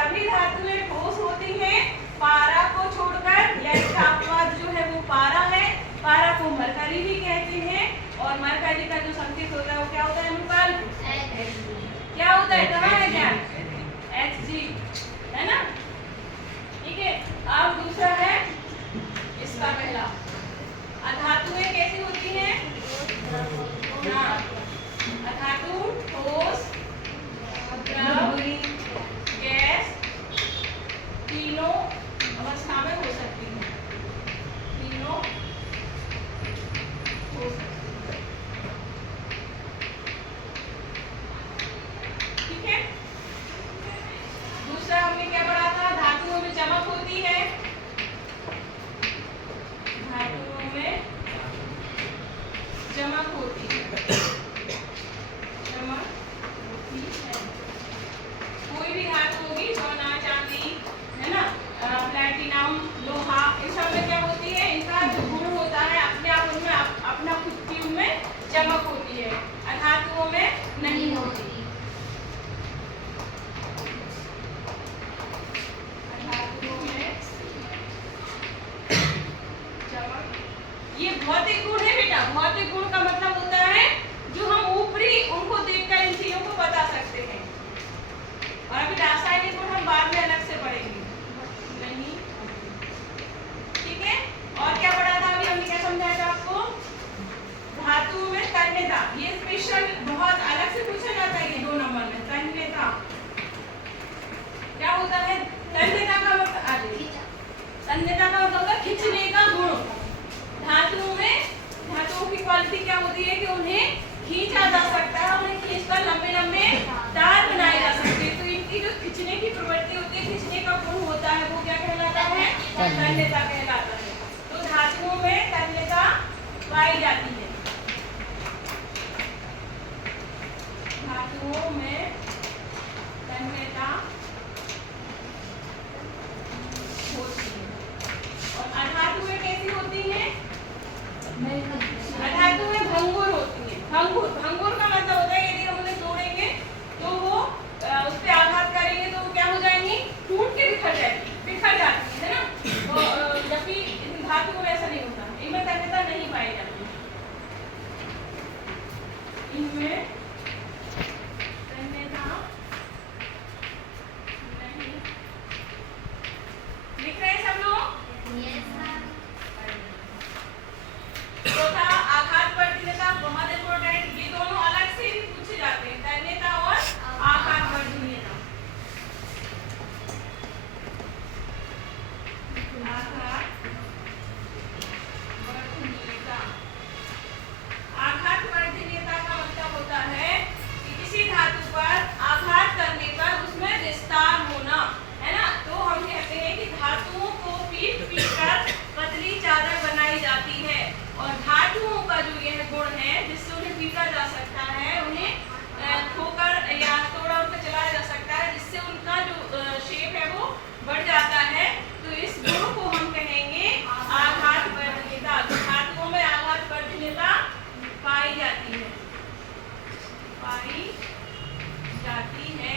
सभी धातुएं ठोस होती हैं पारा को छोड़कर, या इसका अपवाद जो है वो पारा है। पारा को मरकरी भी कहते हैं और मरकरी का जो संकेत होता है वो क्या होता है अनुपाल? क्या होता है, कहाँ है क्या? Hg, है ना? ठीक है। अब दूसरा है इसका पहला, अधातुएं कैसी होती हैं? हाँ, अधातु ठोस, द्रव, गैस तीनों अवस्था में हो सकती है, तीनों हो सकती है। ठीक है। दूसरा हमने क्या पढ़ा था? धातुओं में चमक होती है, धातुओं में चमक होती है, चमक होती है। कोई भी धातु होगी, सोना चांदी, है ना, प्लैटिनम, लोहा, इन सब में क्या होती है? इनका जो गुण होता है अपने आप उनमें अपना खुद की उनमें चमक होती है, अधातुओं में नहीं होती। अधातुओं में चमक, ये भौतिक गुण है बेटा। भौतिक गुण का मतलब होता है जो हम ऊपरी उनको देखकर इन चीजों को बता सकते हैं, और अभी रासायनिक गुण हम बाद में अलग से पढ़ेंगे। नहीं, ठीक है। और क्या पढ़ा था अभी हमने, क्या समझाया था आपको? धातु में तन्यता, ये स्पेशल बहुत अलग से पूछा जाता है, ये 2 नंबर में। तन्यता क्या होता है? तन्यता का मतलब, तन्यता का मतलब होता है खींचने का गुण। धातुओं में, धातुओं की क्वालिटी क्या होती है कि उन्हें खींचा जा सकता है, उन्हें खींचकर लंबे लंबे तार बनाए जा सकते हैं। तो इनकी जो खींचने की प्रवृत्ति होती है, खींचने का गुण होता है, वो क्या कहलाता है? तन्यता कहलाता है। तो धातुओं में तन्यता पाई जाती है, धातुओं में तन्यता होती है। और अधातुएं कैसी होती हैं? अधातुएं भंगुर होती हैं। भंगुर, भंगुर का मतलब होता है यदि हम उन्हें तोड़ेंगे तो वो उस पर आघात करेंगे तो वो क्या हो जाएंगी? टूट के बिखर जाएगी, बिखर जाती है ना। तो जबकि धातु में ऐसा नहीं होता, इनमें तन्यता नहीं पाई जाती, इनमें तन्यता नहीं। लिख रहे हैं सब लोग? चौथा आघात वर्धनीयता, बहुत इंपॉर्टेंट। ये दोनों अलग से भी पूछे जाते हैं, तन्यता और आघात वर्धनीयता। आघात वर्धनीयता, आघात वर्धनीयता का मतलब होता है कि किसी धातु पर आघात करने पर उसमें विस्तार होना, है ना। तो हम कहते हैं कि धातुओं को पीट पीट कर पतली चादर बनाई जाती है, और धातुओं का जो यह गुण है जिससे उन्हें पीटा जा सकता है, उन्हें ठोकर या तोड़ा उनका चलाया जा सकता है, जिससे उनका जो शेप है वो बढ़ जाता है। तो इस गुण को हम कहेंगे आघात वर्धनीयता। धातुओं में आघात वर्धनीयता पाई जाती है, पाई जाती है,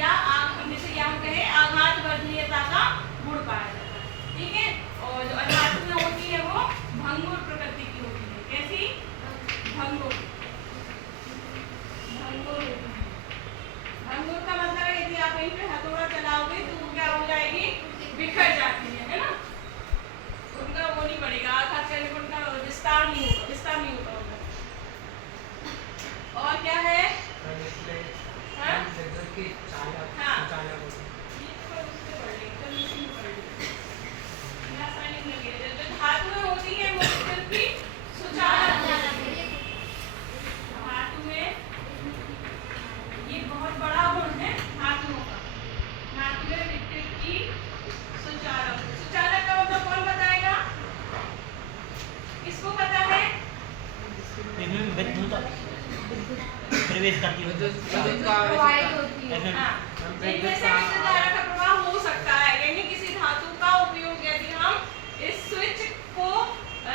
या हम जैसे हम कहें आघात वर्धनीयता का गुण पाया जाता है। ठीक है। और जो अधातुएं होती है वो भंगुर प्रकृति की होती है। कैसी? भंगुर, भंगुर होती है। भंगुर का मतलब है यदि आप इन पे हथौड़ा चलाओगे तो वो क्या हो जाएगी? बिखर जाती है ना। उनका वो नहीं पड़ेगा, आघात करने पर उनका विस्तार नहीं होगा, विस्तार नहीं होगा उनका। और क्या है? हाँ? हाँ। धातुएं होती है वो विद्युत की सुचालक होती है। धातुएं, ये बहुत बड़ा गुण है धातुओं का। धातुएं विद्युत की सुचालक। सुचालक का मतलब कौन बताएगा? किसको पता है? प्रवेश करती है, इनमें से विद्युत धारा का प्रवाह हो सकता है, यानी किसी धातु का उपयोग यदि हम इस स्विच को,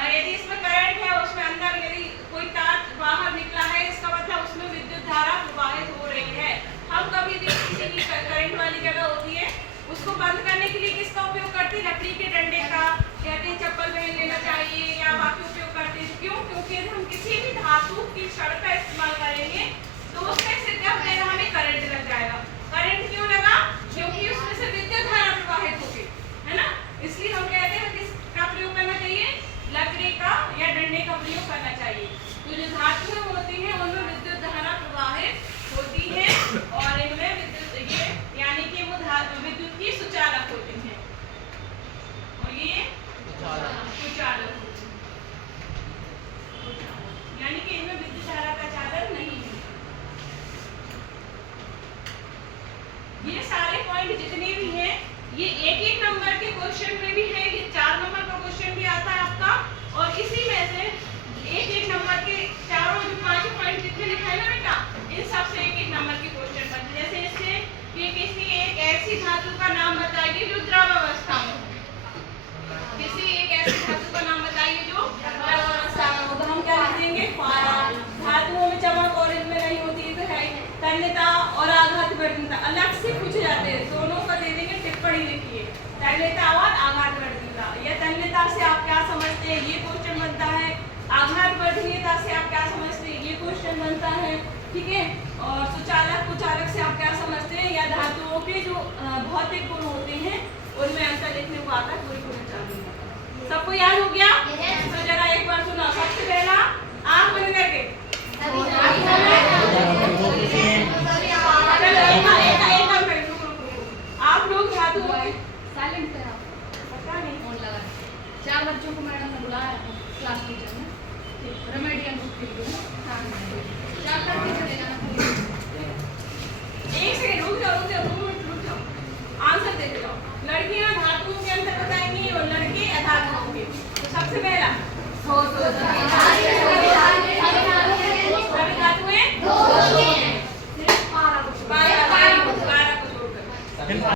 यदि इसमें करंट है, उसमें अंदर यदि कोई तार बाहर निकला है, इसका मतलब उसमें विद्युत धारा प्रवाहित हो रही है। हम कभी भी किसी भी करंट वाली जगह होती है ये कुचालक, यानी कि इनमें विद्युत धारा का चालन नहीं है। ये सारे पॉइंट जितने भी हैं ये एक एक नंबर के क्वेश्चन में भी है। ये 4 नंबर का क्वेश्चन भी आता है आपका, और इसी में से एक एक नंबर के चारों जो 5 पॉइंट जितने लिखा है ना बेटा, इन सब से एक एक नंबर के क्वेश्चन बनते। जैसे इससे कि किसी एक ऐसी धातु का नाम बताइए जो द्रवावस्था में हो। किसी एक ऐसी धातु का नाम बताइए जो द्रवावस्था में हो, तो हम क्या लिखेंगे? धातुओं में चमक और इनमें नहीं होती है तो है तन्यता और आघात वर्णनता अलग से पूछे जाते हैं, दोनों का दे देंगे। टिप्पणी लिखिए तन्यता और आघात वर्णनता। या तन्यता से आप क्या समझते हैं, ये क्वेश्चन बनता है। आघात वर्धनीयता से आप क्या समझते हैं, ये क्वेश्चन बनता है। ठीक है, और सुचालक कुचालक से आप क्या समझते हैं, या धातुओं के जो भौतिक गुण होते हैं उनमें अंतर लिखने को आता है। पूरी पूरी चालू सबको याद हो गया? तो जरा एक बार सुना। सबसे पहला आँख बंद करके आप लोग धातु साइलेंट थे आप, पता नहीं फोन लगा। 4 बच्चों को मैडम ने बुलाया है क्लास टीचर ने, रेमेडियल बुक के लिए। हाँ, 4 करके चले जाना। एक सेकंड रुक जाओ, आंसर देते जाओ। लड़कियां धातुओं के अंतर बताएंगी और लड़के अधातुओं के। तो सबसे पहला